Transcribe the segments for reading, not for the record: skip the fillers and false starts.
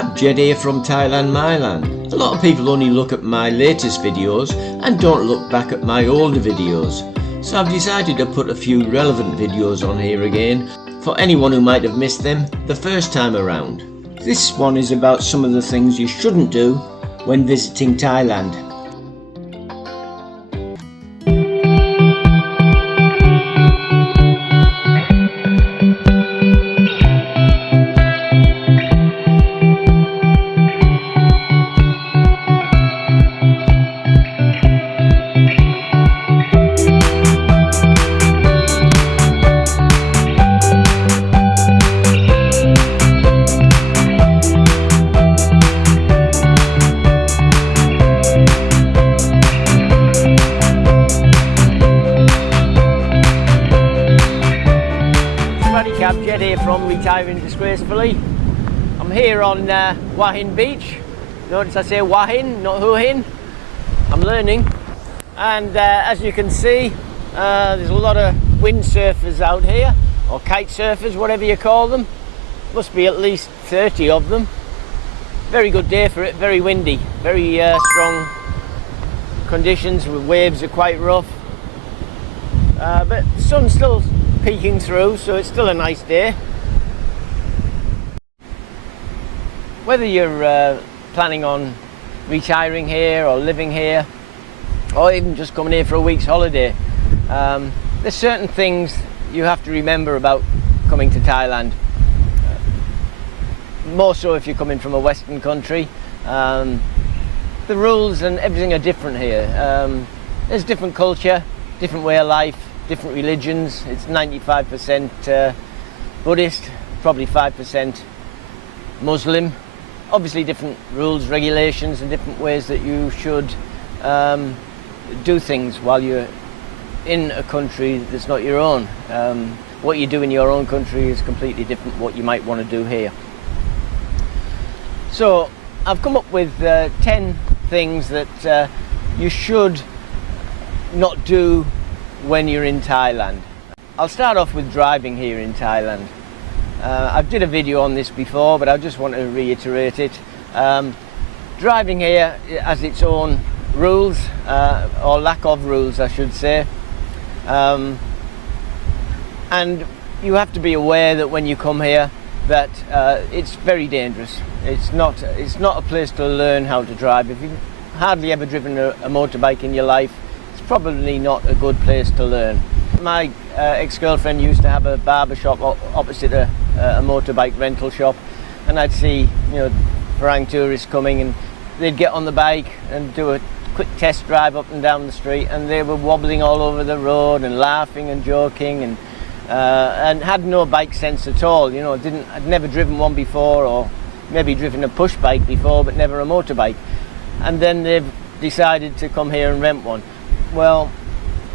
Cap, Jed here from Thailand, Myland. A lot of people only look at my latest videos and don't look back at my older videos. So I've decided to put a few relevant videos on here again for anyone who might have missed them the first time around. This one is about some of the things you shouldn't do when visiting Thailand. Jed here from Retiring Disgracefully. I'm here on Wahin Beach. Notice I say Wahin, not Huhin. I'm learning. And as you can see, there's a lot of windsurfers out here, or kite surfers, whatever you call them. Must be at least 30 of them. Very good day for it, very windy, very strong conditions. Waves are quite rough. But the sun's still peeking through, so it's still a nice day. Whether you're planning on retiring here or living here, or even just coming here for a week's holiday, there's certain things you have to remember about coming to Thailand. More so if you're coming from a Western country. The rules and everything are different here. There's different culture, different way of life, different religions. It's 95% Buddhist, probably 5% Muslim. Obviously different rules, regulations and different ways that you should do things while you're in a country that's not your own. What you do in your own country is completely different what you might want to do here. So I've come up with 10 things that you should not do when you're in Thailand. I'll start off with driving here in Thailand. I did a video on this before, but I just want to reiterate it. Driving here has its own rules, or lack of rules I should say, and you have to be aware that when you come here that it's very dangerous. It's not a place to learn how to drive. If you've hardly ever driven a motorbike in your life, probably not a good place to learn. My ex-girlfriend used to have a barber shop opposite a motorbike rental shop, and I'd see, foreign tourists coming, and they'd get on the bike and do a quick test drive up and down the street, and they were wobbling all over the road and laughing and joking, and had no bike sense at all. I'd never driven one before, or maybe driven a push bike before, but never a motorbike. And then they've decided to come here and rent one. Well,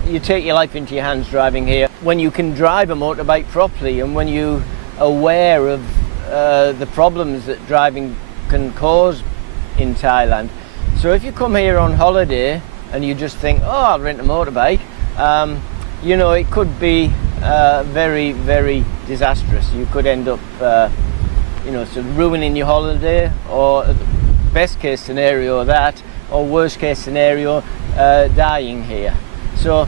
you take your life into your hands driving here when you can drive a motorbike properly, and when you're aware of the problems that driving can cause in Thailand. So if you come here on holiday and you just think, oh, I'll rent a motorbike, it could be very, very disastrous. You could end up ruining your holiday, or best case scenario of that, or worst case scenario, dying here. So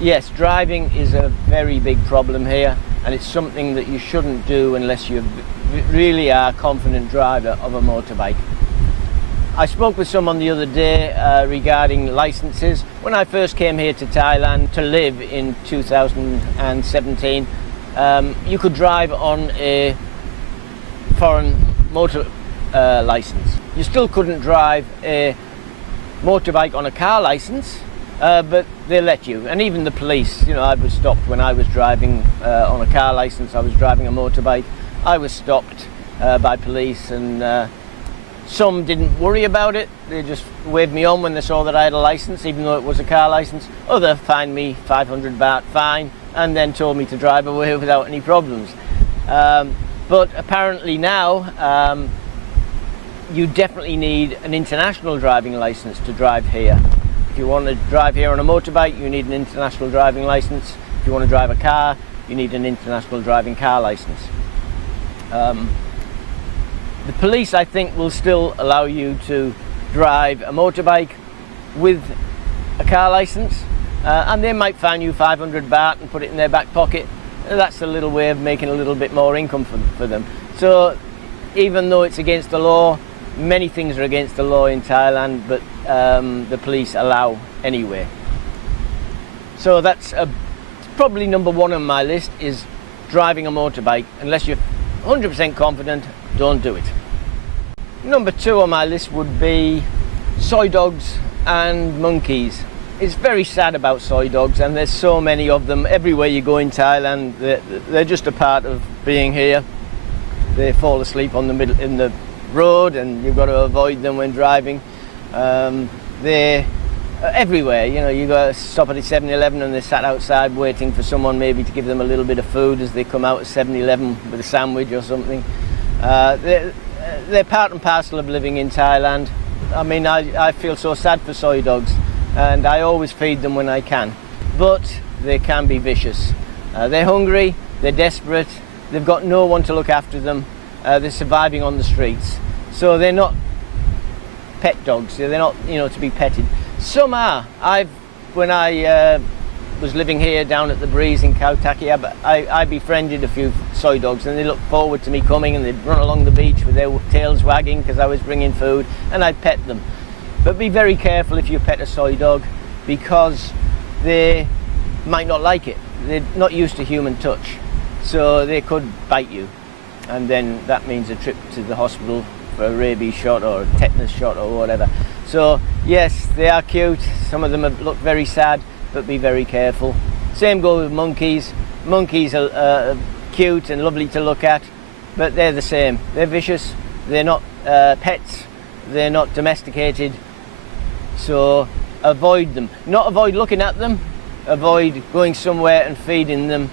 yes, driving is a very big problem here, and it's something that you shouldn't do unless you really are a confident driver of a motorbike. I spoke with someone the other day regarding licenses. When I first came here to Thailand to live in 2017, you could drive on a foreign motor license. You still couldn't drive a motorbike on a car license, but they let you. And even the police, I was stopped when I was driving on a car license. I was driving a motorbike. I was stopped by police, and some didn't worry about it. They just waved me on when they saw that I had a license, even though it was a car license. Other fined me 500 baht fine, and then told me to drive away without any problems. But apparently now you definitely need an international driving license to drive here. If you want to drive here on a motorbike, you need an international driving license. If you want to drive a car, you need an international driving car license. The police, I think, will still allow you to drive a motorbike with a car license, and they might fine you 500 baht and put it in their back pocket. That's a little way of making a little bit more income for them. So even though it's against the law, many things are against the law in Thailand, but the police allow anyway. So that's probably number one on my list, is driving a motorbike. Unless you're 100% confident, don't do it. Number two on my list would be soy dogs and monkeys. It's very sad about soy dogs, and there's so many of them everywhere you go in Thailand. They're just a part of being here. They fall asleep in the road, and you've got to avoid them when driving. They're everywhere. You know, you got to stop at a 7-Eleven and they're sat outside waiting for someone maybe to give them a little bit of food as they come out of 7-Eleven with a sandwich or something. They're part and parcel of living in Thailand. I mean, I feel so sad for soy dogs, and I always feed them when I can, but they can be vicious. They're hungry, they're desperate, they've got no one to look after them, they're surviving on the streets. So they're not pet dogs, they're not, you know, to be petted. Some are. When I was living here down at the Breeze in Kautaki, I befriended a few soy dogs, and they looked forward to me coming, and they'd run along the beach with their tails wagging because I was bringing food, and I'd pet them. But be very careful if you pet a soy dog, because they might not like it. They're not used to human touch, so they could bite you, and then that means a trip to the hospital for a rabies shot or a tetanus shot or whatever. So yes, they are cute. Some of them look very sad, but be very careful. Same goes with monkeys. Monkeys are cute and lovely to look at, but they're the same. They're vicious. They're not pets. They're not domesticated. So avoid them. Not avoid looking at them. Avoid going somewhere and feeding them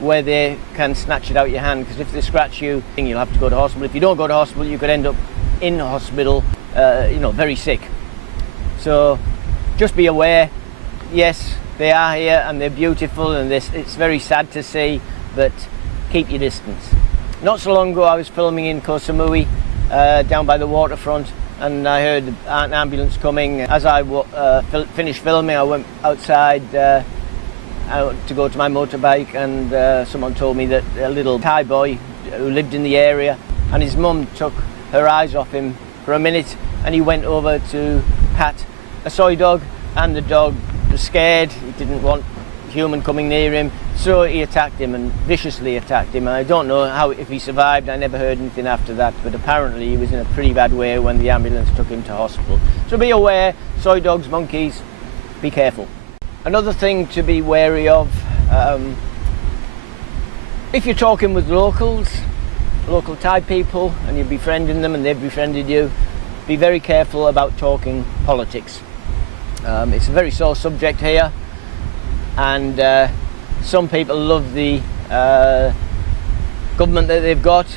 where they can snatch it out your hand, because if they scratch you, you'll have to go to hospital. If you don't go to hospital, you could end up in hospital, very sick. So just be aware. Yes, they are here and they're beautiful, and it's very sad to see, but keep your distance. Not so long ago I was filming in Koh Samui, down by the waterfront, and I heard an ambulance coming. As I finished filming, I went outside out to go to my motorbike, and someone told me that a little Thai boy who lived in the area, and his mum took her eyes off him for a minute, and he went over to pat a soy dog, and the dog was scared. He didn't want human coming near him, so he attacked him, and viciously attacked him. And I don't know if he survived. I never heard anything after that, but apparently he was in a pretty bad way when the ambulance took him to hospital. So be aware, soy dogs, monkeys, be careful. Another thing to be wary of, if you're talking with local Thai people, and you're befriending them and they've befriended you, be very careful about talking politics. It's a very sore subject here, and some people love the government that they've got,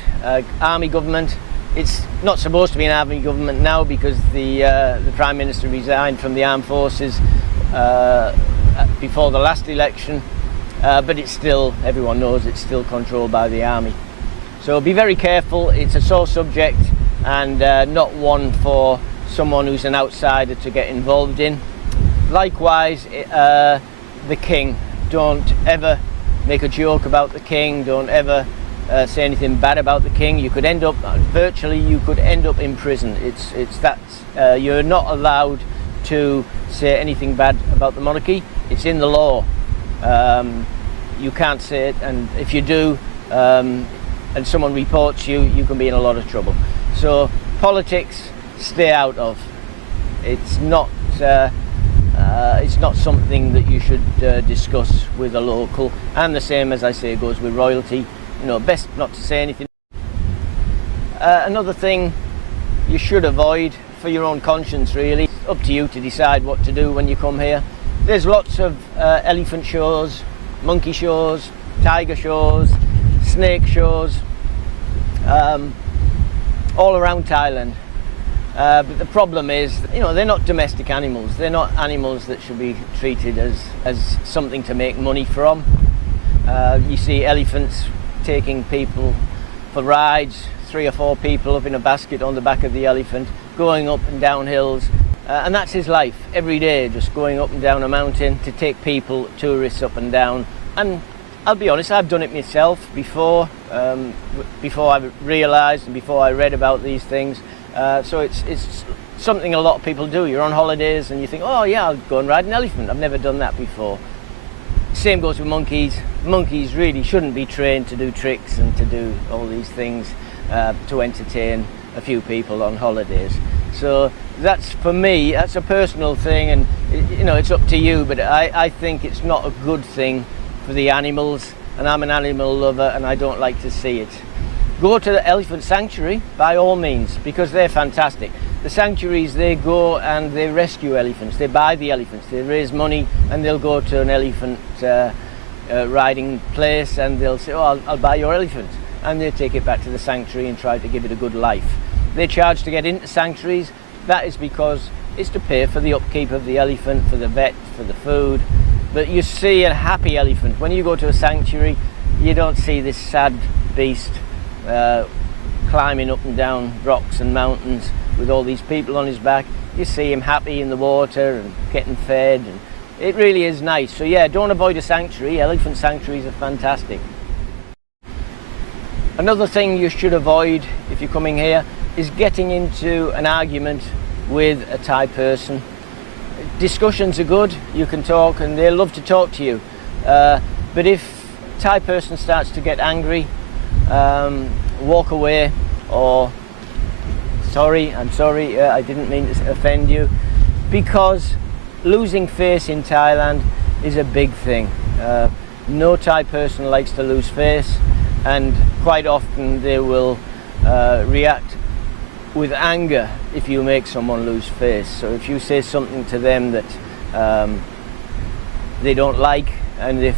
army government. It's not supposed to be an army government now, because the Prime Minister resigned from the armed forces before the last election, but it's still, everyone knows it's still controlled by the army. So be very careful. It's a sore subject, and not one for someone who's an outsider to get involved in. Likewise, the king. Don't ever make a joke about the king. Don't ever say anything bad about the king. You could end up, virtually you could end up in prison. It's that you're not allowed to say anything bad about the monarchy. It's in the law. You can't say it, and if you do, and someone reports you, you can be in a lot of trouble. So politics, stay out of. It's not something that you should discuss with a local, and the same, as I say, goes with royalty. You know, best not to say anything. Another thing you should avoid, for your own conscience really, it's up to you to decide what to do when you come here. There's lots of elephant shows, monkey shows, tiger shows, snake shows, all around Thailand. But the problem is, you know, they're not domestic animals. They're not animals that should be treated as something to make money from. You see elephants taking people for rides 3 or 4 people up in a basket on the back of the elephant, going up and down hills. And that's his life, every day, just going up and down a mountain to take people, tourists up and down. And I'll be honest, I've done it myself before I realised and before I read about these things. So it's something a lot of people do. You're on holidays and you think, oh yeah, I'll go and ride an elephant. I've never done that before. Same goes with monkeys. Monkeys really shouldn't be trained to do tricks and to do all these things to entertain a few people on holidays. So that's, for me, that's a personal thing, and you know, it's up to you, but I think it's not a good thing for the animals, and I'm an animal lover and I don't like to see it. Go to the elephant sanctuary by all means, because they're fantastic. The sanctuaries, they go and they rescue elephants, they buy the elephants, they raise money, and they'll go to an elephant riding place and they'll say, oh, I'll buy your elephant, and they take it back to the sanctuary and try to give it a good life. They charge to get into sanctuaries. That is because it's to pay for the upkeep of the elephant, for the vet, for the food. But you see a happy elephant. When you go to a sanctuary, you don't see this sad beast climbing up and down rocks and mountains with all these people on his back. You see him happy in the water and getting fed, and it really is nice. So yeah, don't avoid a sanctuary. Elephant sanctuaries are fantastic. Another thing you should avoid if you're coming here is getting into an argument with a Thai person. Discussions are good, you can talk and they love to talk to you. But if a Thai person starts to get angry, walk away, or I'm sorry, I didn't mean to offend you, because losing face in Thailand is a big thing. No Thai person likes to lose face, and quite often they will react with anger if you make someone lose face. So if you say something to them that they don't like and they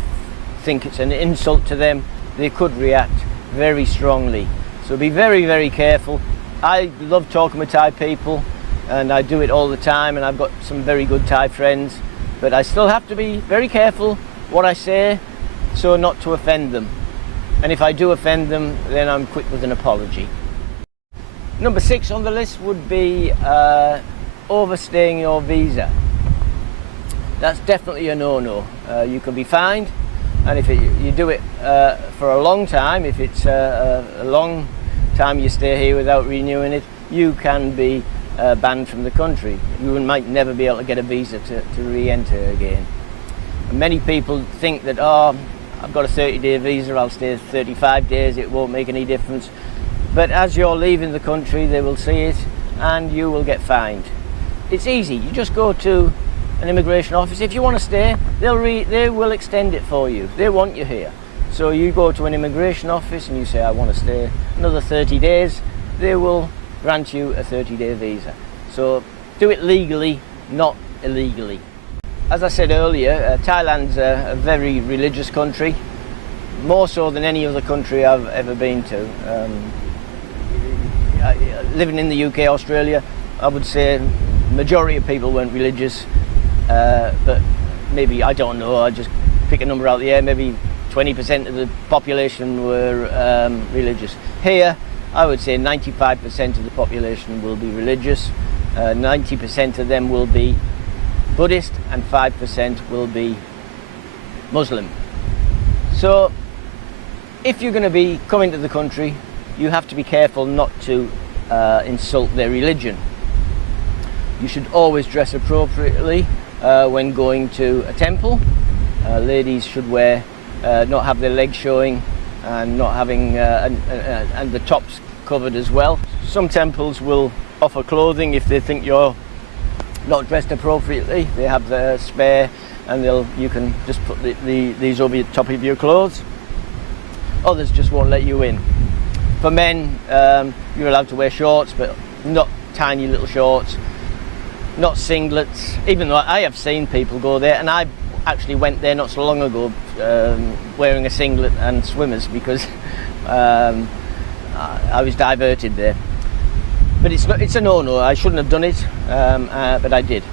think it's an insult to them, they could react very strongly. So be very, very careful. I love talking with Thai people and I do it all the time, and I've got some very good Thai friends, but I still have to be very careful what I say so not to offend them. And if I do offend them, then I'm quick with an apology. Number 6 on the list would be overstaying your visa. That's definitely a no-no. You can be fined, and if you do it for a long time, if it's a long time you stay here without renewing it, you can be banned from the country. You might never be able to get a visa to re-enter again. And many people think that, oh, I've got a 30-day visa, I'll stay 35 days, it won't make any difference. But as you're leaving the country, they will see it and you will get fined. It's easy. You just go to an immigration office. If you want to stay, they will extend it for you. They want you here. So you go to an immigration office and you say, I want to stay another 30 days. They will grant you a 30-day visa. So do it legally, not illegally. As I said earlier, Thailand's a very religious country, more so than any other country I've ever been to. Living in the UK, Australia, I would say majority of people weren't religious, but maybe, I don't know, I just pick a number out of the air, maybe 20% of the population were religious. Here, I would say 95% of the population will be religious, 90% of them will be Buddhist, and 5% will be Muslim. So if you're going to be coming to the country, you have to be careful not to insult their religion. You should always dress appropriately when going to a temple. Ladies should wear, not have their legs showing, and not having and the tops covered as well. Some temples will offer clothing if they think you're not dressed appropriately. They have the spare, and you can just put these over the top of your clothes. Others just won't let you in. For men, you're allowed to wear shorts, but not tiny little shorts, not singlets, even though I have seen people go there, and I actually went there not so long ago wearing a singlet and swimmers because I was diverted there. But it's a no-no. I shouldn't have done it, but I did.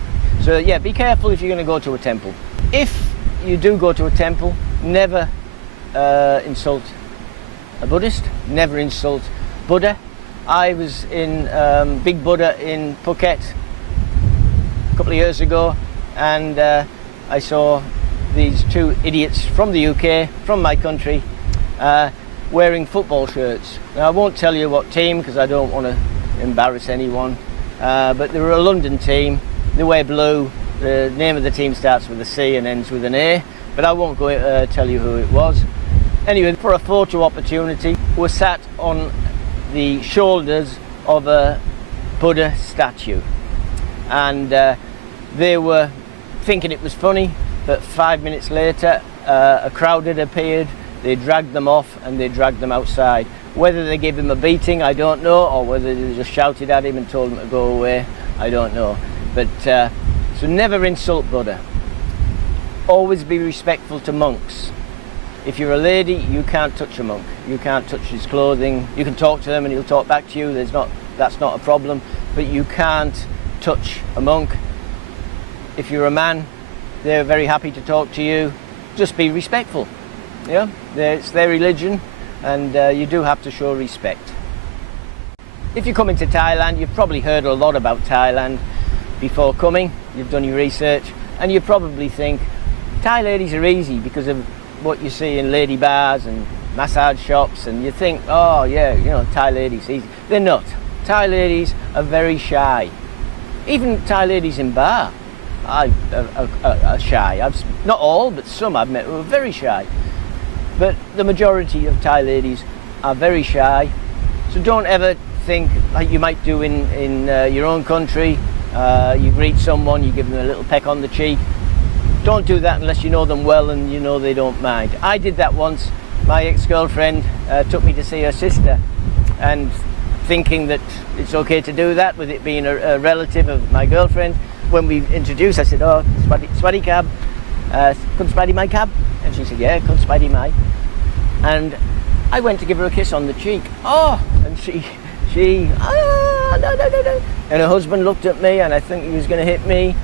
So yeah, be careful if you're going to go to a temple. If you do go to a temple, never insult a Buddhist, never insult Buddha, I was in Big Buddha in Phuket a couple of years ago, and I saw these two idiots from the UK, from my country, wearing football shirts. Now I won't tell you what team because I don't want to embarrass anyone, but they were a London team. They wear blue. The name of the team starts with a C and ends with an A, but I won't go tell you who it was. Anyway, for a photo opportunity, we sat on the shoulders of a Buddha statue, and they were thinking it was funny, but 5 minutes later a crowd had appeared. They dragged them off and they dragged them outside. Whether they gave him a beating, I don't know, or whether they just shouted at him and told him to go away, I don't know. But so never insult Buddha. Always be respectful to monks. If you're a lady, you can't touch a monk. You can't touch his clothing. You can talk to him and he'll talk back to you. That's not a problem. But you can't touch a monk. If you're a man, they're very happy to talk to you. Just be respectful. Yeah, it's their religion, and you do have to show respect. If you're coming to Thailand, you've probably heard a lot about Thailand before coming. You've done your research, and you probably think Thai ladies are easy because of what you see in lady bars and massage shops, and you think, oh yeah, you know, Thai ladies easy. They're not. Thai ladies are very shy. Even Thai ladies in bar are shy. Not all, but some I've met who are very shy. But the majority of Thai ladies are very shy. So don't ever think like you might do in your own country. You greet someone, you give them a little peck on the cheek. Don't do that unless you know them well and you know they don't mind. I did that once. My ex-girlfriend took me to see her sister, and thinking that it's okay to do that with it being a relative of my girlfriend, when we introduced, I said, oh, Swati cab, kun Spidey my cab? And she said, yeah, kun Spidey my. And I went to give her a kiss on the cheek. Oh, and she, no. And her husband looked at me, and I think he was going to hit me,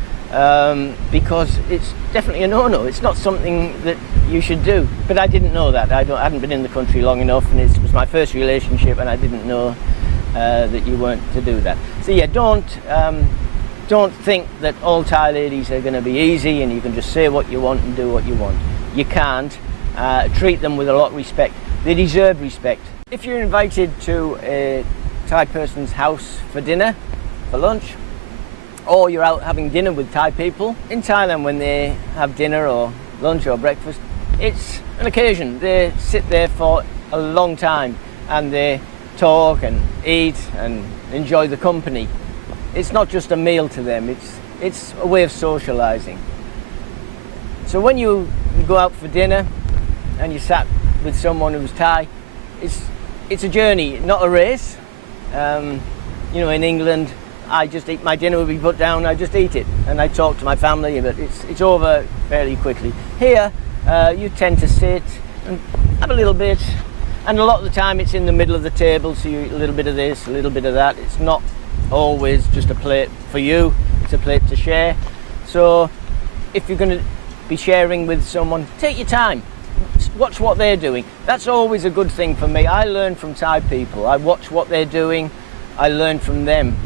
because it's definitely a no-no. It's not something that you should do. But I didn't know that. I hadn't been in the country long enough, and it was my first relationship, and I didn't know that you weren't to do that. So yeah, don't think that all Thai ladies are going to be easy and you can just say what you want and do what you want. You can't. Treat them with a lot of respect. They deserve respect. If you're invited to a Thai person's house for dinner, for lunch, or you're out having dinner with Thai people, in Thailand when they have dinner or lunch or breakfast, it's an occasion. They sit there for a long time and they talk and eat and enjoy the company. It's not just a meal to them, it's a way of socializing. So when you go out for dinner and you sat with someone who's Thai, it's a journey, not a race. You know, in England, I just eat, my dinner would be put down, I just eat it, and I talk to my family, but it's over fairly quickly. Here, you tend to sit and have a little bit, and a lot of the time it's in the middle of the table, so you eat a little bit of this, a little bit of that. It's not always just a plate for you, it's a plate to share. So if you're going to be sharing with someone, take your time, watch what they're doing. That's always a good thing for me. I learn from Thai people. I watch what they're doing, I learn from them.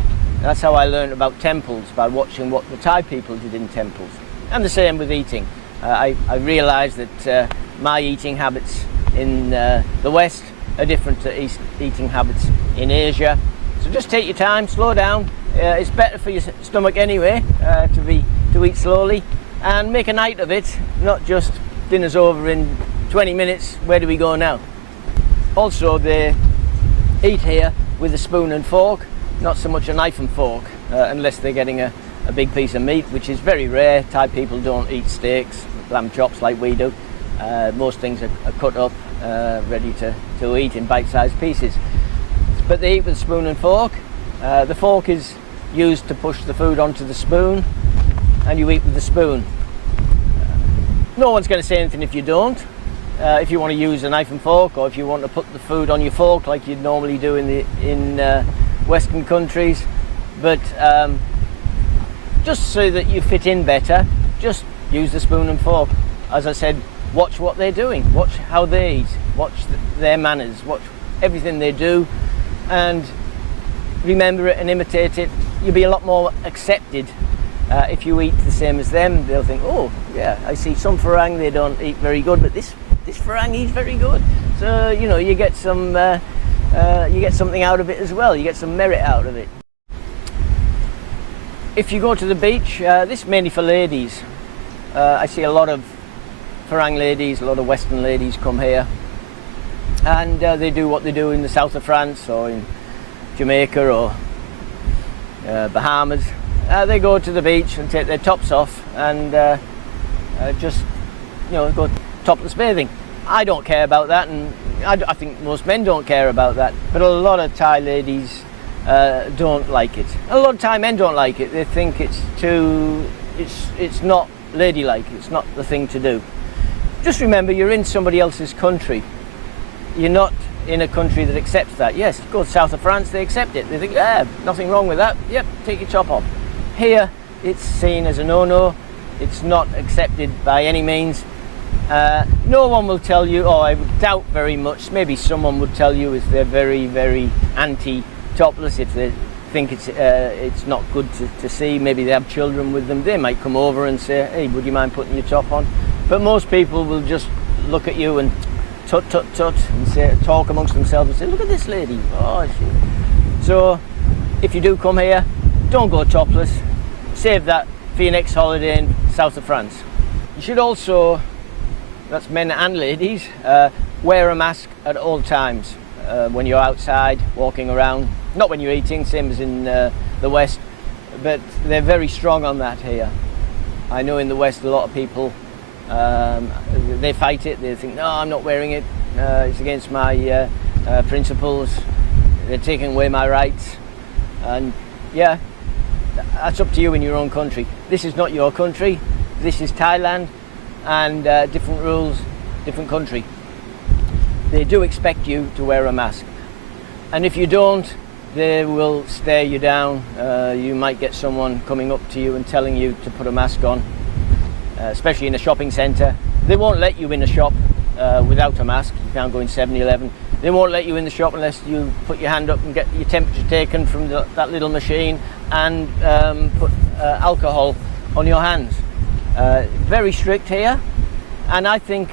That's how I learned about temples, by watching what the Thai people did in temples. And the same with eating. I realised that my eating habits in the West are different to eating habits in Asia. So just take your time, slow down. It's better for your stomach anyway to eat slowly, and make a night of it, not just dinner's over in 20 minutes, where do we go now? Also, they eat here with a spoon and fork, not so much a knife and fork, unless they're getting a big piece of meat, which is very rare. Thai people don't eat steaks, lamb chops like we do. Most things are cut up, ready to eat in bite-sized pieces. But they eat with a spoon and fork. The fork is used to push the food onto the spoon, and you eat with the spoon. No one's going to say anything if you don't. If you want to use a knife and fork, or if you want to put the food on your fork like you'd normally do in Western countries, but just so that you fit in better, just use the spoon and fork. As I said, watch what they're doing, watch how they eat, watch their manners, watch everything they do, and remember it and imitate it, you'll be a lot more accepted. If you eat the same as them, they'll think, oh yeah, I see some Farang, they don't eat very good, but this Farang eats very good. So you know, you get something out of it as well. You get some merit out of it. If you go to the beach, this is mainly for ladies. I see a lot of Farang ladies, a lot of Western ladies come here, and they do what they do in the south of France or in Jamaica or Bahamas. They go to the beach and take their tops off and just, you know, go topless bathing. I don't care about that, and I think most men don't care about that. But a lot of Thai ladies don't like it. A lot of Thai men don't like it. They think it's not ladylike. It's not the thing to do. Just remember, you're in somebody else's country. You're not in a country that accepts that. Yes, you go to south of France, they accept it. They think, nothing wrong with that. Yep, take your top off. Here, it's seen as a no-no. It's not accepted by any means. No one will tell you, or I would doubt very much, maybe someone would tell you if they're very, very anti-topless, if they think it's not good to see. Maybe they have children with them. They might come over and say, hey, would you mind putting your top on? But most people will just look at you and tut, tut, tut, and say, talk amongst themselves and say, look at this lady. Oh, so if you do come here, don't go topless. Save that for your next holiday in south of France. You should also, that's men and ladies, wear a mask at all times when you're outside walking around. Not when you're eating, same as in the West, but they're very strong on that here. I know in the West a lot of people, they fight it. They think, no, I'm not wearing it. It's against my principles. They're taking away my rights. And yeah, that's up to you in your own country. This is not your country. This is Thailand, and different rules, different country. They do expect you to wear a mask. And if you don't, they will stare you down. You might get someone coming up to you and telling you to put a mask on, especially in a shopping centre. They won't let you in a shop without a mask. You can't go in 7-Eleven. They won't let you in the shop unless you put your hand up and get your temperature taken from that little machine and put alcohol on your hands. Very strict here, and I think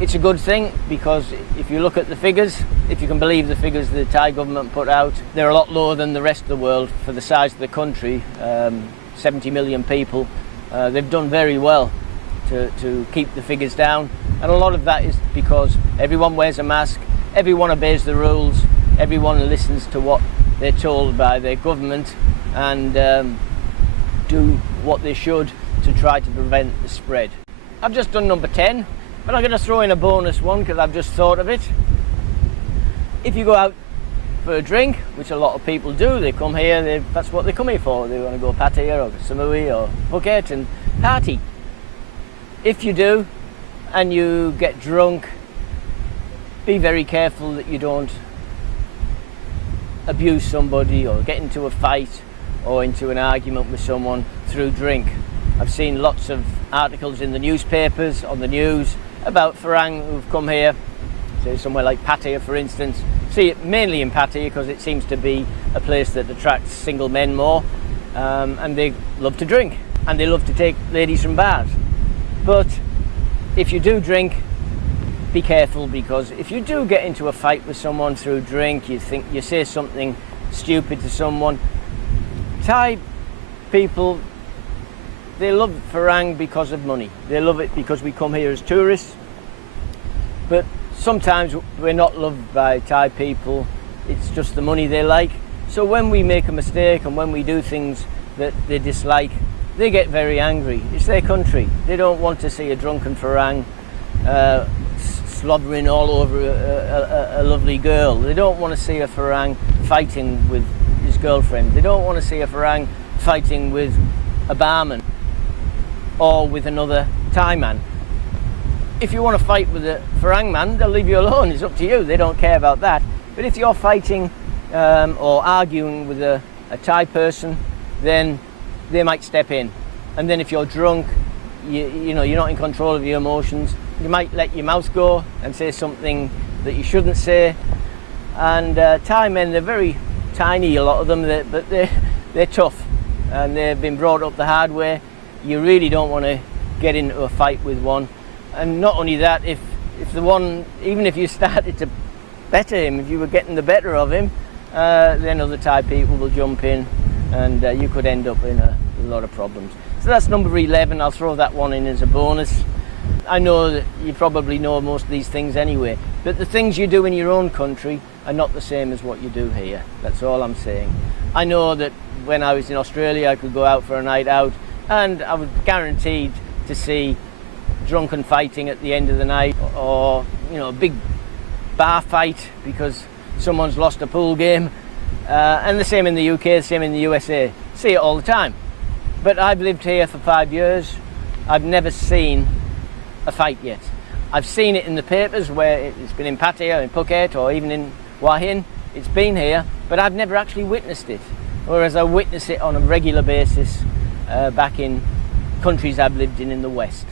it's a good thing, because if you look at the figures, if you can believe the figures the Thai government put out, they're a lot lower than the rest of the world for the size of the country. 70 million people. They've done very well to keep the figures down, and a lot of that is because everyone wears a mask, everyone obeys the rules, everyone listens to what they're told by their government, and do what they should to try to prevent the spread. I've just done number 10, but I'm going to throw in a bonus one because I've just thought of it. If you go out for a drink, which a lot of people do, they come here, that's what they come here for. They want to go Pattaya or Samui or Phuket and party. If you do and you get drunk, be very careful that you don't abuse somebody or get into a fight or into an argument with someone through drink. I've seen lots of articles in the newspapers, on the news, about Farang who've come here, say somewhere like Pattaya for instance. See it mainly in Pattaya because it seems to be a place that attracts single men more, and they love to drink and they love to take ladies from bars. But if you do drink, be careful, because if you do get into a fight with someone through drink, you say something stupid to someone. Thai people, they love Farang because of money. They love it because we come here as tourists. But sometimes we're not loved by Thai people. It's just the money they like. So when we make a mistake and when we do things that they dislike, they get very angry. It's their country. They don't want to see a drunken Farang slobbering all over a lovely girl. They don't want to see a Farang fighting with his girlfriend. They don't want to see a Farang fighting with a barman or with another Thai man. If you want to fight with a Farang man, they'll leave you alone. It's up to you. They don't care about that. But if you're fighting or arguing with a Thai person, then they might step in. And then if you're drunk, you know, you're not in control of your emotions, you might let your mouth go and say something that you shouldn't say. And Thai men, they're very tiny, a lot of them, but they're tough, and they've been brought up the hard way. You really don't want to get into a fight with one. And not only that, if the one, even if you started to better him, if you were getting the better of him, then other Thai people will jump in, and you could end up in a lot of problems. So that's number 11. I'll throw that one in as a bonus. I know that you probably know most of these things anyway, but the things you do in your own country are not the same as what you do here. That's all I'm saying. I know that when I was in Australia, I could go out for a night out, and I was guaranteed to see drunken fighting at the end of the night, or a big bar fight because someone's lost a pool game, and the same in the UK, the same in the USA. See it all the time. But I've lived here for 5 years. I've never seen a fight yet. I've seen it in the papers where it's been in Pattaya, in Phuket, or even in Hua Hin. It's been here, but I've never actually witnessed it, whereas I witness it on a regular basis back in countries I've lived in the West.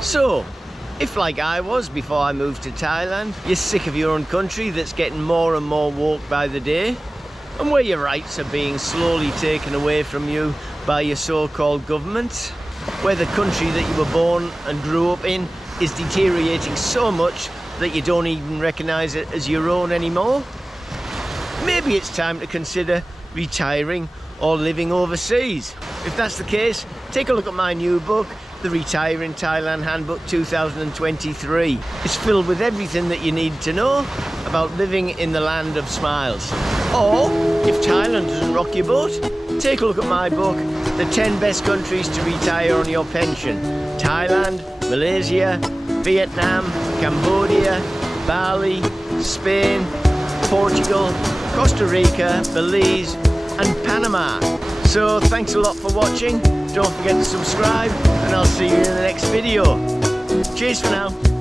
So, if like I was before I moved to Thailand, you're sick of your own country that's getting more and more woke by the day, and where your rights are being slowly taken away from you by your so-called government, where the country that you were born and grew up in is deteriorating so much that you don't even recognise it as your own anymore, maybe it's time to consider retiring or living overseas. If that's the case, take a look at my new book, The Retire in Thailand Handbook 2023. It's filled with everything that you need to know about living in the land of smiles. Or, if Thailand doesn't rock your boat, take a look at my book, The 10 Best Countries to Retire on Your Pension. Thailand, Malaysia, Vietnam, Cambodia, Bali, Spain, Portugal, Costa Rica, Belize and Panama. So thanks a lot for watching. Don't forget to subscribe, and I'll see you in the next video. Cheers for now.